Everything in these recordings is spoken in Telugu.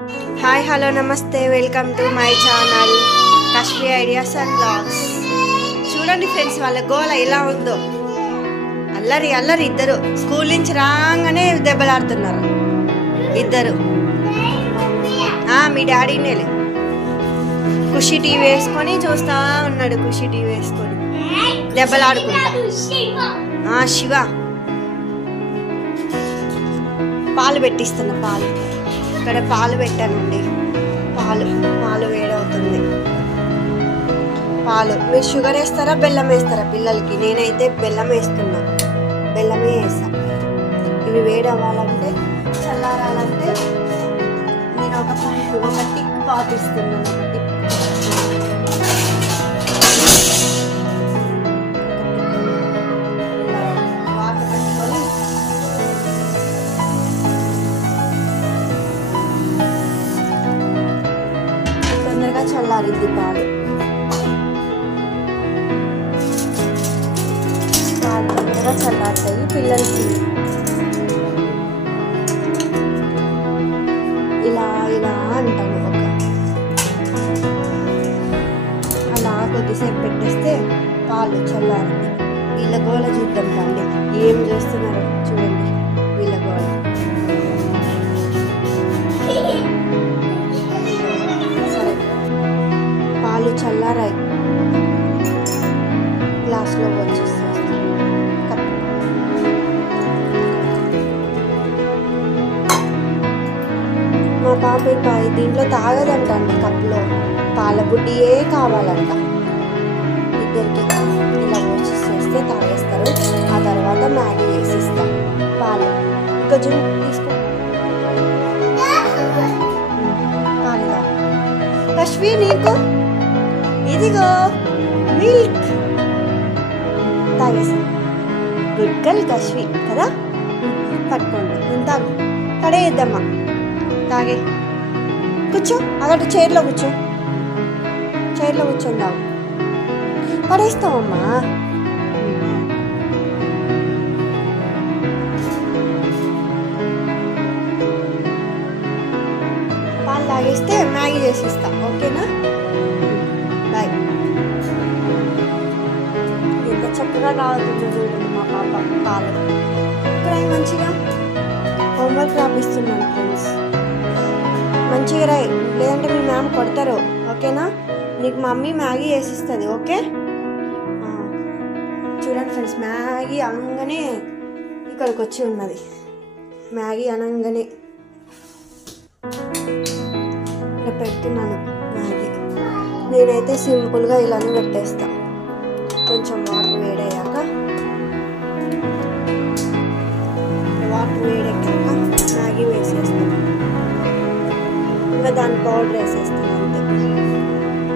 హాయ్ హలో నమస్తే welcome to my channel Kashvi ideas and blogs. చూడండి ఫ్రెండ్స్, వాళ్ళ గోల ఎలా ఉందో. అల్లరి అల్లరి ఇద్దరు స్కూల్ నుంచి రాగానే దెబ్బలాడుతున్నారు ఇద్దరు. మీ డాడీనే ఖుషి టీవీ వేసుకొని చూస్తా ఉన్నాడు. ఖుషి టీవీ వేసుకొని దెబ్బలాడుకుంటా. శివ పాలు పెట్టిస్తున్నా. పాలు ఇక్కడ పాలు పెట్టానండి. పాలు వేడవుతుంది. పాలు మీరు షుగర్ వేస్తారా బెల్లం వేస్తారా పిల్లలకి? నేనైతే బెల్లం వేస్తున్నా. బెల్లమే వేస్తా. ఇవి వేడి అవ్వాలంటే చల్లారాలంటే నేను ఒక టిక్ పాటిస్తున్నాను. తొందరగా చల్లారిద్ది పాలు. తొందరగా చల్లారుతాయి పిల్లలకి. ఇలా ఇలా అంటాను అలా కొద్దిసేపు పెట్టేస్తే పాలు చల్లారుతాయి. వీళ్ళ గోల చూద్దాం రండి. ఏం చేస్తున్నారో చూడండి వీళ్ళ గోల. సరే పాలు చల్లారాయి. గ్లాస్లో వచ్చేస్తాను. మా పాప దీంట్లో తాగదంట అండి. కప్పులో పాల బుడ్డియే కావాలంట ఇద్దరికి. ఇలా వచ్చేసేస్తే తాగేస్తారు. ఆ తర్వాత మ్యాగీ వేసిస్తాం. పాలు కొంచెం తీసుకో. పాలు కశ్మీ నీకు ఇదిగో మిల్క్ తాగేసి. గుడ్ గర్ల్ కశ్మీ కదా. పట్టుకోండి. నేను తాగు. పడేద్దామా. తాగే. కూర్చో. అక్కడ చైర్లో కూర్చో. చైర్లో కూర్చొందావు. పడేస్తావమ్మా. పాలు తాగేస్తే మ్యాగీ చేసిస్తా. ఓకేనా? బాయ్. ఎంత చక్కగా తాగుతుందో చూడండి మా పాప పాలు. ఇక్కడ మంచిగా హోంవర్క్ రాపిస్తున్నాను ఫ్రెండ్స్. మంచిగా రాయి, లేదంటే మీ మ్యామ్ కొడతారు. ఓకేనా? నీకు మమ్మీ మ్యాగీ వేసిస్తుంది. ఓకే? చూడండి ఫ్రెండ్స్, మ్యాగీ అనగానే ఇక్కడికి వచ్చి ఉన్నది. మ్యాగీ అనగానే ఇలా పెడుతున్నాను మ్యాగీ. నేనైతే సింపుల్గా ఇలానే పెట్టేస్తా. కొంచెం వాటర్ వేడయ్యాక మ్యాగీ వేసేస్తాను. ఇంకా దాని పౌడర్ వేసేస్తాను అంతే.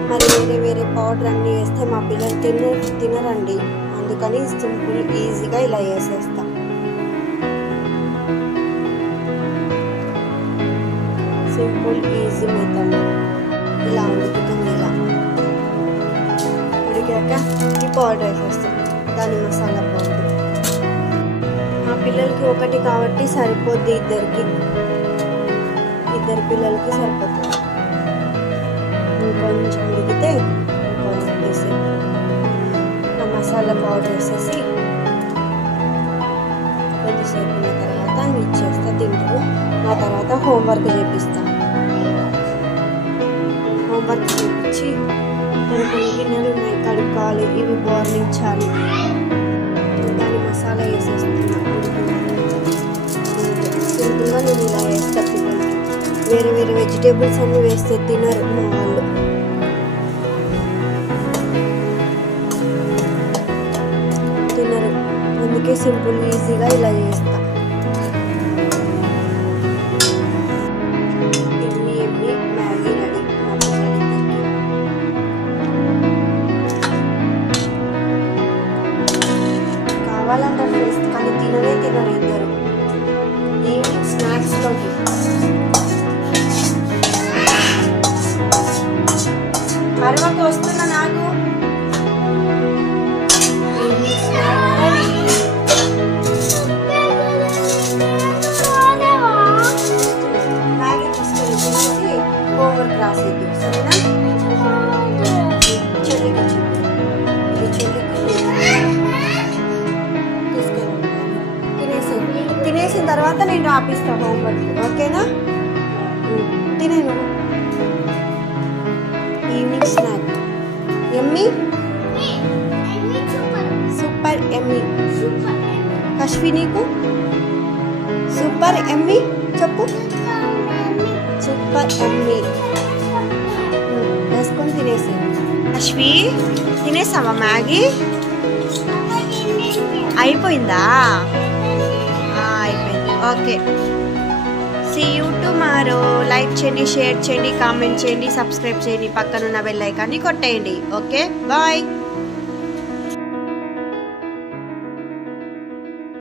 మరి వేరే పౌడర్ అన్నీ వేస్తే మా పిల్లలు తినరండి. అందుకని సింపుల్ ఈజీగా ఇలా వేసేస్తా. Simple easy method. ఇలా ఉడుకుతుంది. ఇలా ఉడికాక ఈ పౌడర్ వేసేస్తాను. దాని మసాలా పౌడర్. మా పిల్లలకి ఒకటి కాబట్టి సరిపోద్ది. ఇద్దరు పిల్లలకి సరిపోతుంది. ఇంకొంచెం ఉడికితే ఇంకొంచెం వేసి ఆ మసాలా పౌడర్ వేసేసి కొద్దిసేపు ఉన్న తర్వాత ఇచ్చేస్తా. తింటారు. ఆ తర్వాత హోంవర్క్ చేపిస్తా. హోంవర్క్ చేపించి కొన్ని గిన్నెలు ఉన్నాయి కడుక్కోవాలి. ఇవి బోర్లించాలి. దాని మసాలా వేసేస్తున్నా. సింపుల్గా నేను ఇలా వేస్తా. పిల్లలకి వేరే వెజిటేబుల్స్ అన్నీ వేస్తే తినరు మా వాళ్ళు. అందుకే సింపుల్ ఈజీగా ఇలా చేస్తా. మ్యాగీ రెడీ మా పిల్లలిద్దరికి. కావాలంటారు ఫ్రెండ్స్, కానీ తినరు ఇద్దరు. ఈవినింగ్ స్నాక్స్లోకి కరువకు వస్తున్నా నాకు. హోంవర్క్ రాసేద్దు సరేనా? చెల్లికి తీసుకెళ్ళండి. తినేసిన తర్వాత నేను రాపిస్తాను హోంవర్క్, ఓకేనా? తినేను. ఈవినింగ్ స్నాక్ ఎమ్మీ, సూపర్ ఎమ్మీ. కశ్వి నీకు సూపర్ ఎమ్మీ చెప్పు. సూపర్ ఎమ్మీ వేసుకొని తినేసి. కశ్వి తినేసావా మ్యాగీ? అయిపోయిందా? అయిపోయింది. Okay, see you tomorrow. Like చేయండి, షేర్ చేయండి, కామెంట్ చేయండి, సబ్స్క్రైబ్ చేయండి, పక్కనున్న బెల్ ఐకాన్ని కొట్టేయండి. Okay, bye.